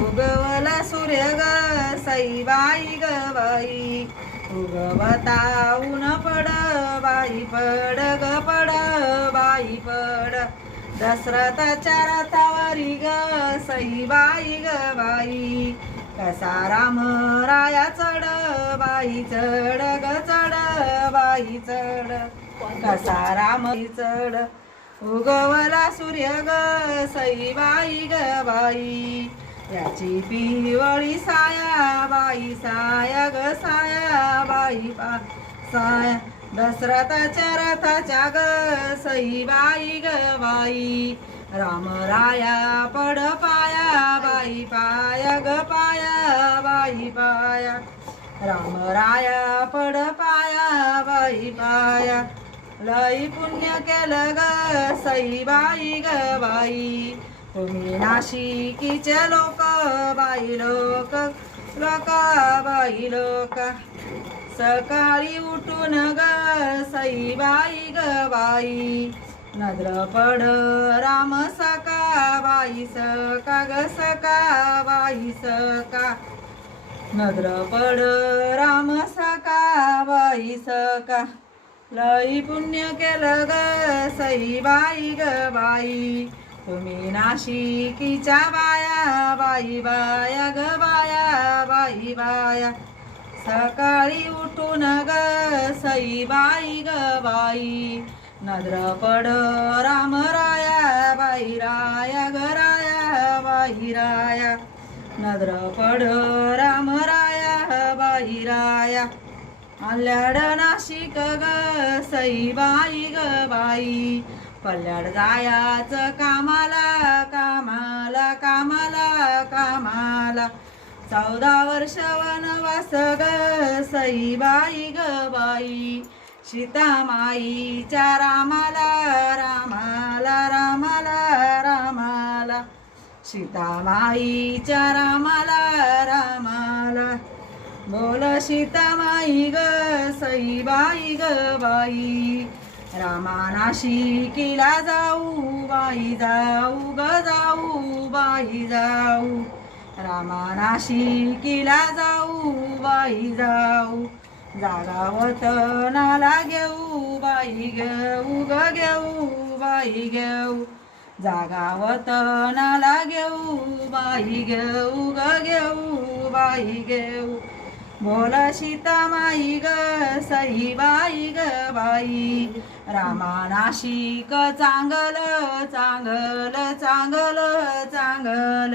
उगवला सूर्य ग सईबाई ग बाई, उगवता ऊन पड बाई पड ग पड बाई पड, दशरथाच्या रथावरी ग सईबाई ग बाई, कसा राम राया चढ बाई चढ ग चढ बाई चढ, कसा राम चढ, उगवला सूर्य ग सईबाई ग बाई, याची पिवळी साया बाई साया ग साया बाई साया, दशरथाच्या रथाच्या ग सईबाई ग बाई, राम राया पड पाया बाई पाया ग पाया बाई पाया, राम राया पड पाया बाई पाया, लई पुण्य केलं ग सईबाई ग बाई, तुम्ही नाशिकीचे लोक बाई लोक लोक बाई लोक, सकाळी उठून ग सईबाई ग बाई, नजर पड राम सका बाई सका ग सका बाई सका, नजर पड राम सका बाई सका, लई पुण्य केलं ग सईबाई ग बाई, तुम्ही नाशिकीच्या बाया बाई बाया ग बाया बाई बाया, सकाळी उठून ग सईबाई ग बाई, नजर पड राम राया बाई राया ग राया बाई राया, नजर पड राम राया बाई राया, आल्याड नाशिक ग सईबाई ग बाई, पल्ल्याड जायाचं कामाला कामाला कामाला कामाला, 14 वर्ष वनवास ग सईबाई ग बाई, सीतामाईच्या रामाला रामाला रामाला रामाला, सीतामाईच्या रामाला रामाला, बोल सीतामाई ग सईबाई ग बाई, रामा नाशिकीला जाऊ बाई जाऊ ग जाऊ बाई जाऊ, रामा नाशिकीला जाऊ बाई जाऊ, जागा वतनाला घेऊ बाई घेऊ ग घेऊ बाई घेऊ, जागा वतनाला घेऊ बाई घेऊ ग घेऊ बाई घेऊ, बोल सीतामाई ग सईबाई ग बाई, रामा नाशिक चांगल चांगल चांगल चांगल.